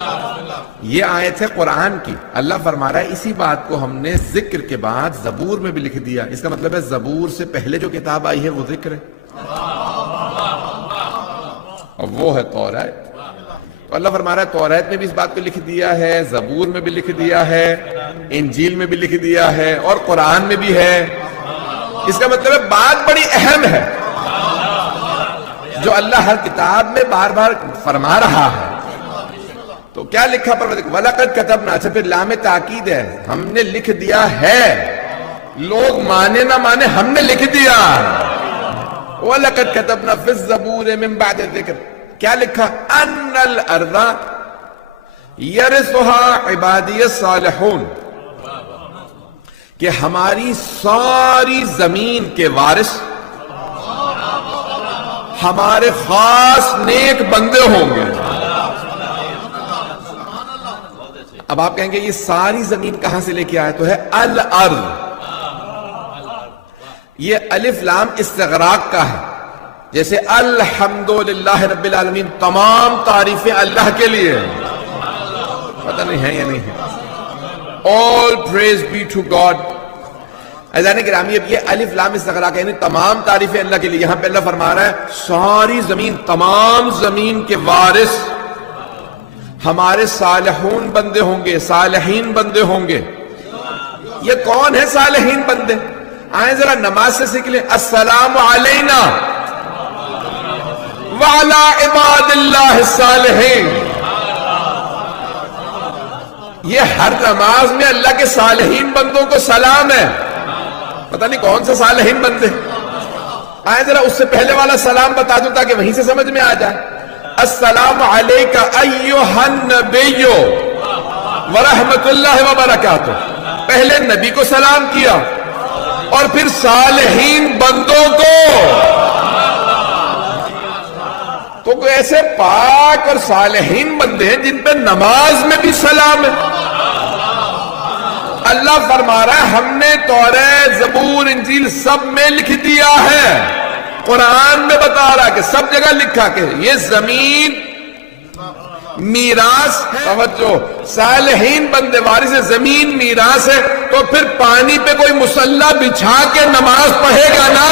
یہ آیت ہے قرآن کی. اللہ فرما رہا ہے اسی بات کو ہم نے ذکر کے بعد زبور میں بھی لکھ دیا. اس کا مطلب ہے زبور سے پہلے جو کتاب آئی ہے وہ ذکر ہے، اور وہ ہے توریت. تو اللہ فرما رہا ہے توریت میں بھی اس بات کو لکھ دیا ہے، زبور میں بھی لکھ دیا ہے، انجیل میں بھی لکھ دیا ہے، اور قرآن میں بھی ہے. اس کا مطلب ہے بات بڑی اہم ہے جو اللہ ہر کتاب میں بار بار فرما رہا ہے. تو کیا لکھا پروردگار؟ وَلَقَدْ كَتَبْنَا. اچھا پھر لام تاکید ہے، ہم نے لکھ دیا ہے. لوگ مانے نہ مانے ہم نے لکھ دیا. وَلَقَدْ كَتَبْنَا فِي الزَّبُورِ مِن بَعْدِ الذِّكْرِ. کیا لکھا؟ أَنَّ الْأَرْضَ يَرِثُهَا عِبَادِيَ الصَّالِحُونَ، کہ ہماری ساری زمین کے وارث ہمارے خاص نیک بندے ہوں گے. اب آپ کہیں گے یہ ساری زمین کہاں سے لے کے آیا؟ تو ہے الارض. یہ الف لام استغراق کا ہے. جیسے الحمدللہ رب العالمین، تمام تعریفیں اللہ کے لیے. پتہ نہیں ہے یا نہیں ہے. All praise be to God. عزیزان گرامی، اب یہ الف لام استغراق ہے، یعنی تمام تعریفیں اللہ کے لیے. یہاں پہ اللہ فرما رہا ہے ساری زمین، تمام زمین کے وارث ہمارے صالحون بندے ہوں گے، صالحین بندے ہوں گے. یہ کون ہے صالحین بندے؟ آئیں ذرا نماز سے سیکھ لیں. السلام علینا وعلی عباد اللہ الصالحین. یہ ہر نماز میں اللہ کے صالحین بندوں کو سلام ہے. پتہ نہیں کون سے صالحین بندے. آئیں ذرا اس سے پہلے والا سلام بتا دوں تاکہ وہیں سے سمجھ میں آ جائے. السلام علیکہ ایہا النبی ورحمت اللہ وبرکاتہ. پہلے نبی کو سلام کیا اور پھر صالحین بندوں کو. تو کوئی ایسے پاک اور صالحین بندے ہیں جن پہ نماز میں بھی سلام ہے. اللہ فرما رہا ہے ہم نے توریت، زبور، انجیل سب میں لکھ دیا ہے. قرآن میں بتا رہا کہ سب جگہ لکھا کہ یہ زمین میراث. توجہ، صالحین بندے وارث زمین میراث ہے. تو پھر پانی پہ کوئی مصلی بچھا کے نماز پڑھے گا نا.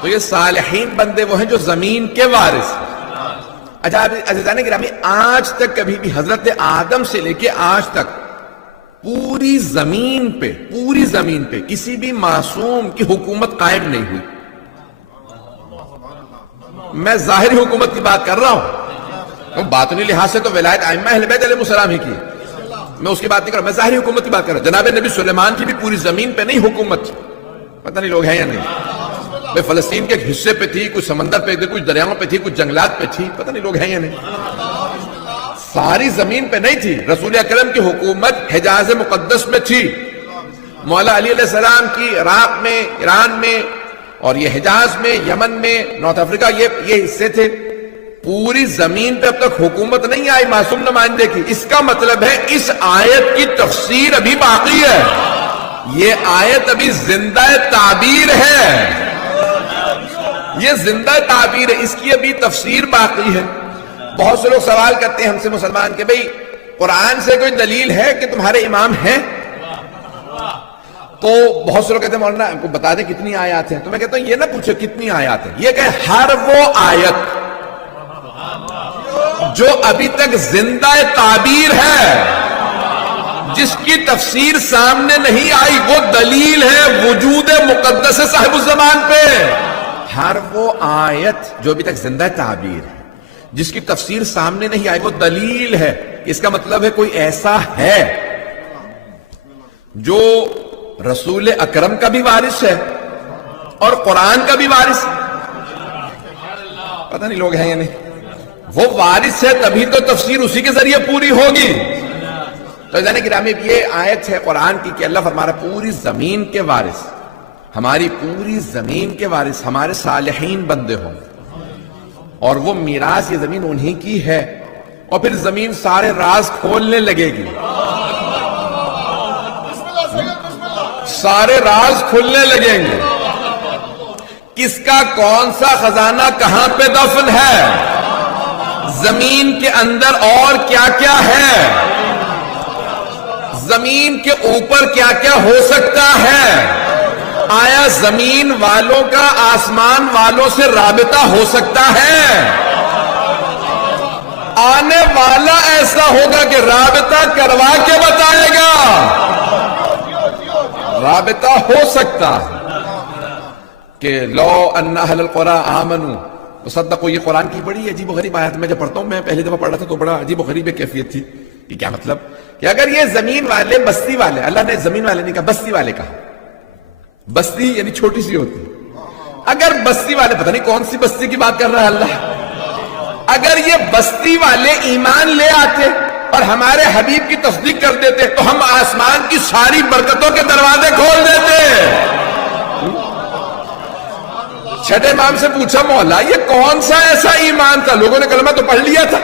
تو یہ صالحین بندے وہ ہیں جو زمین کے وارث ہیں. اچھا عزیزان گرامی، آج تک کبھی بھی حضرت آدم سے لے کے آج تک پوری زمین پہ کسی بھی معصوم کی حکومت قائم نہیں ہوئی. میں ظاہری حکومت کی بات کر رہا ہوں، باطنی لحاظ سے تو ولایت ائمہ اہل بیت علیہ السلام ہی کی. میں اس کی بات نہیں کر رہا، میں ظاہری حکومت کی بات کر رہا ہوں. جناب نبی سلیمان کی بھی پوری زمین پہ نہیں حکومت تھی. پتہ نہیں لوگ ہیں یا نہیں. میں فلسطین کے ایک حصے پہ تھی، کچھ سمندر پہ تھی، کچھ دریاؤں پہ تھی، کچھ جنگلات پہ تھی. پتہ نہیں لوگ ہیں یا نہیں. ساری زمین پہ نہیں تھی. رسول اکرم کی حکومت حجاز مقدس میں تھی. مولا علی علیہ السلام کی عراق میں، ایران میں، اور یہ حجاز میں، یمن میں، نارتھ افریقہ، یہ حصے تھے. پوری زمین پہ اب تک حکومت نہیں آئی معصوم نمائندے کی. اس کا مطلب ہے اس آیت کی تفسیر ابھی باقی ہے. یہ آیت ابھی زندہ تعبیر ہے. یہ زندہ تعبیر ہے، اس کی ابھی تفسیر باقی ہے. بہت سے لوگ سوال کرتے ہیں ہم سے مسلمان کہ بھئی قرآن سے کوئی دلیل ہے کہ تمہارے امام ہیں؟ تو بہت سے لوگ کہتے ہیں مولانا ہم کو بتا دیں کتنی آیات ہیں. تو میں کہتا ہوں یہ نہ پوچھو کتنی آیات ہیں، یہ کہ ہر وہ آیت جو ابھی تک زندہ تعبیر ہے، جس کی تفسیر سامنے نہیں آئی، وہ دلیل ہے وجود مقدس صاحب الزمان پہ. ہر وہ آیت جو ابھی تک زندہ تعبیر ہے، جس کی تفسیر سامنے نہیں آئی، وہ دلیل ہے. اس کا مطلب ہے کوئی ایسا ہے جو رسول اکرم کا بھی وارث ہے اور قرآن کا بھی وارث ہے. پتہ نہیں لوگ ہیں یا نہیں. وہ وارث ہے تبھی تو تفسیر اسی کے ذریعے پوری ہوگی. تو جانے گرامی یہ آیت ہے قرآن کی کہ اللہ فرما رہا پوری زمین کے وارث، ہماری پوری زمین کے وارث ہمارے صالحین بندے ہوں، اور وہ میراث یہ زمین انہی کی ہے. اور پھر زمین سارے راز کھولنے لگے گی، سارے راز کھلنے لگیں گے. کس کا کون سا خزانہ کہاں پہ دفن ہے، زمین کے اندر اور کیا کیا ہے، زمین کے اوپر کیا کیا ہو سکتا ہے، آیا زمین والوں کا آسمان والوں سے رابطہ ہو سکتا ہے؟ آنے والا ایسا ہوگا کہ رابطہ کروا کے بتائے گا، رابطہ ہو سکتا ہے کہ لو ان اہل القرى آمنوا وصدقوا. یہ قرآن کی بڑی عجیب و غریب آیت میں جب پڑھتا ہوں، میں پہلی دفعہ پڑھ رہا تھا تو بڑا عجیب و غریب کیفیت تھی. یہ کیا مطلب کہ اگر یہ زمین والے بستی والے، اللہ نے زمین والے نہیں کہا، بستی والے کہا، بستی یعنی چھوٹی سی ہوتی، اگر بستی والے، پتہ نہیں کون سی بستی کی بات کر رہا ہے اللہ، اگر یہ بستی والے ایمان لے آتے اور ہمارے حبیب کی تصدیق کر دیتے تو ہم آسمان کی ساری برکتوں کے دروازے کھول دیتے. چھٹے امام سے پوچھا مولا یہ کون سا ایسا ایمان تھا، لوگوں نے کلمہ تو پڑھ لیا تھا،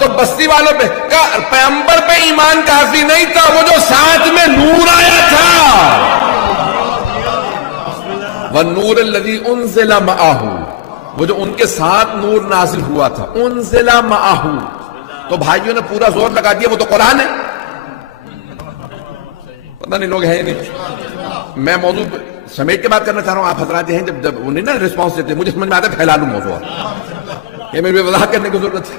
تو بستی والوں پہ کہا پیغمبر پہ ایمان کافی نہیں تھا، وہ جو ساتھ میں نور آیا تھا، وَالنُّورِ الَّذِي أُنزِلَ مَعَهُ، وہ جو ان کے ساتھ نور نازل ہوا تھا، أُنزِلَ مَعَهُ. تو بھائیوں نے پورا زور لگا دیا وہ تو قرآن ہے. پتہ نہیں لوگ ہیں یا نہیں. میں موضوع سمیٹ کے بات کرنا چاہ رہا ہوں، آپ حضرات ہیں جب انہیں نا رسپانس دیتے مجھے سمجھ میں آتا ہے پھیلا لوں موضوع، یہ میرے وضاحت کرنے کی ضرورت ہے.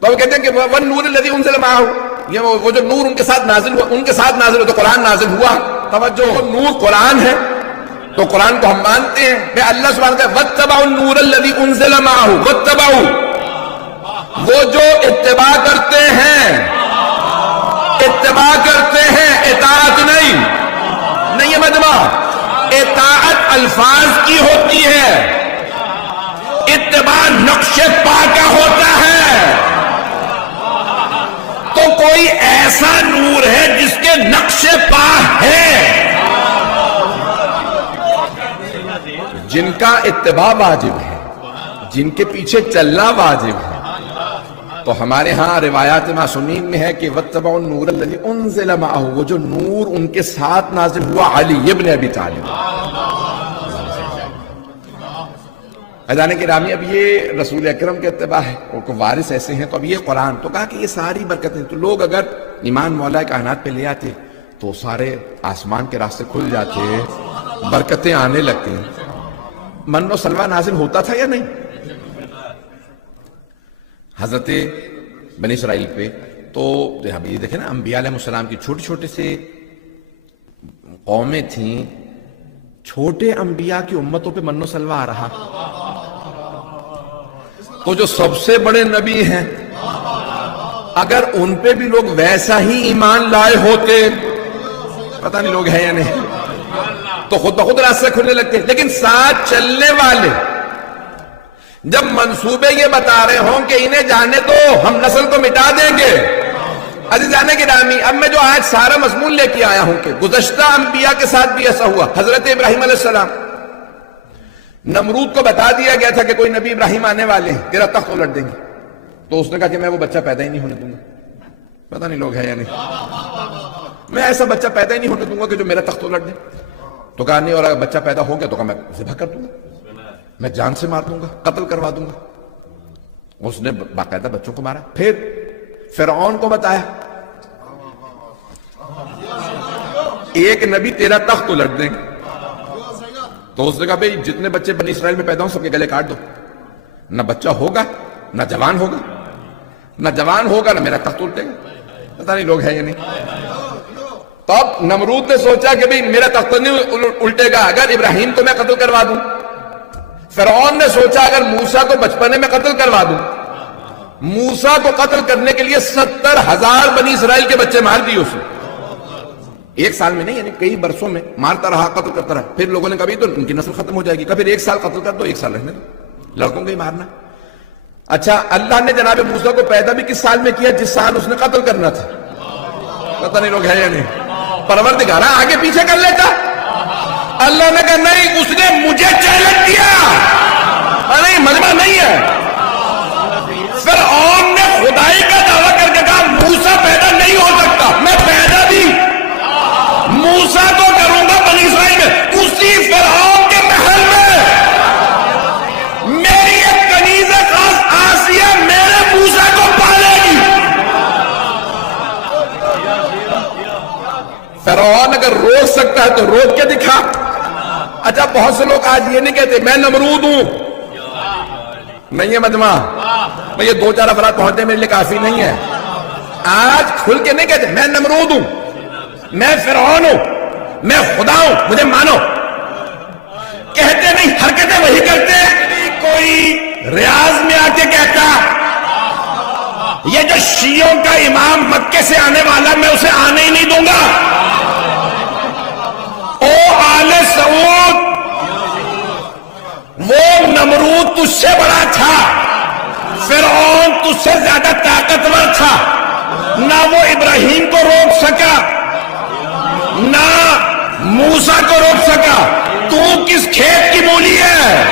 تو وہ کہتے ہیں کہ وَالنُّورِ الَّذِي أُنزِلَ مَعَهُ، یہ وہ جو نور ان کے ساتھ نازل ہوا، ان کے ساتھ نازل ہوا تو قرآن نازل ہوا. توجہ، نور قرآن ہے تو قرآن کو ہم مانتے ہیں. میں اللہ سبحانہ وتعالیٰ وَاتَّبَعُوا النُّورَ الَّذِي أُنزِلَ مَعَهُ، وَاتَّبَعُوا، وہ جو اتباع کرتے ہیں، اتباع کرتے ہیں، اطاعت نہیں یہ مجمع، اطاعت الفاظ کی ہوتی ہے، اتباع نقش پا کا ہوتا ہے. تو کوئی ایسا نور ہے جس کے نقش پا ہے، جن کا اتباع واجب ہے، جن کے پیچھے چلنا واجب ہے. تو ہمارے ہاں روایات معصومین میں ہے کہ وَاتَّبَعُوا النُّورَ الَّذِي أُنزِلَ مَعَهُ، وہ جو نور ان کے ساتھ نازل ہوا علی ابن ابی طالب. عزیزان گرامی، اب یہ رسول اکرم کے اتباع ہے اور کو وارث ایسے ہیں، تو اب یہ قرآن تو کہا کہ یہ ساری برکتیں، تو لوگ اگر ایمان مولا کائنات پہ لے آتے تو سارے آسمان کے راستے کھل جاتے، برکتیں آنے لگتی. من و سلوہ نازل ہوتا تھا یا نہیں حضرت بنی اسرائیل پہ؟ تو یہ دیکھیں نا، انبیاء علیہ السلام کی چھوٹے چھوٹے سے قومیں تھیں، چھوٹے انبیاء کی امتوں پہ من و سلوہ آ رہا. تو جو سب سے بڑے نبی ہیں اگر ان پہ بھی لوگ ویسا ہی ایمان لائے ہوتے، پتہ نہیں لوگ ہیں یا نہیں، تو خود بخود راستے کھلنے لگتے. لیکن ساتھ چلنے والے جب منصوبے یہ بتا رہے ہوں کہ انہیں جانے تو ہم نسل کو مٹا دیں گے. عزیزان گرامی، اب میں جو آج سارا مضمون لے کے آیا ہوں کہ گزشتہ انبیاء کے ساتھ بھی ایسا ہوا. حضرت ابراہیم علیہ السلام، نمرود کو بتا دیا گیا تھا کہ کوئی نبی ابراہیم آنے والے ہیں، تیرا تخت الٹ دیں گے. تو اس نے کہا کہ میں وہ بچہ پیدا ہی نہیں ہونے دوں گا. پتہ نہیں لوگ ہیں یا نہیں، میں ایسا بچہ پیدا ہی نہیں ہونے دوں گا کہ جو میرا تخت الٹ دے. تو کہا نہیں، اور اگر بچہ پیدا ہو گیا تو کہا میں ذبح کر دوں گا، میں جان سے مار دوں گا، قتل کروا دوں گا. اس نے باقاعدہ بچوں کو مارا. پھر فرعون کو بتایا ایک نبی تیرا تخت الٹ دیں گے. تو اس نے کہا بھئی جتنے بچے بنی اسرائیل میں پیدا ہوں سب کے گلے کاٹ دو، نہ بچہ ہوگا نہ جوان ہوگا، نہ جوان ہوگا نہ میرا تخت الٹے گا. پتہ نہیں لوگ ہیں یا نہیں. تو اب نمرود نے سوچا کہ بھئی میرا تخت نہیں الٹے گا اگر ابراہیم کو میں قتل کروا دوں. فرعون نے سوچا اگر موسیٰ کو بچپنے میں قتل کروا دوں. موسیٰ کو قتل کرنے کے لیے 70,000 بنی اسرائیل کے بچے مار دیے اسے. ایک سال میں نہیں، یعنی کئی برسوں میں مارتا رہا، قتل کرتا رہا. پھر لوگوں نے کہا تو ان کی نسل ختم ہو جائے گی. کبھی 1 سال قتل کر دو، 1 سال رہنے دو، لڑکوں کو ہی مارنا. اچھا، اللہ نے جناب موسیٰ کو پیدا بھی کس سال میں کیا؟ جس سال اس نے قتل کرنا تھا. پتہ نہیں لوگ ہیں یا نہیں. پروردگار آگے پیچھے کر لیتا. اللہ نے کہا نہیں، اس نے مجھے چیلنج دیا. نہیں، مجمع نہیں ہے. فرعون نے خدائی کا دعویٰ کر کے کہا موسیٰ پیدا نہیں ہو سکتا. میں پیدا بھی موسیٰ کو کروں گا بنی اسرائیل میں. اسی فرعون کے محل میں میری ایک کنیز خاص آسیہ میرے منہ فرعون اگر روک سکتا ہے تو روک کے دکھا. اچھا بہت سے لوگ آج یہ نہیں کہتے میں نمرود ہوں. نہیں ہے مجمع میں یہ 2-4 افراد پہنچنے میرے لیے کافی نہیں ہے. آج کھل کے نہیں کہتے میں نمرود ہوں، میں فرعون ہوں، میں خدا ہوں، مجھے مانو. کہتے نہیں، حرکتیں وہی کرتے ہیں. کوئی ریاض میں آ کے کہتا یہ جو شیعوں کا امام مکے سے آنے والا میں اسے آنے ہی نہیں دوں گا. او آل سعود، وہ نمرود تجھ سے بڑا تھا، فرعون تجھ سے زیادہ طاقتور تھا. نہ وہ ابراہیم کو روک سکا، نہ موسیٰ کو روک سکا. تو کس کھیت کی مولی ہے؟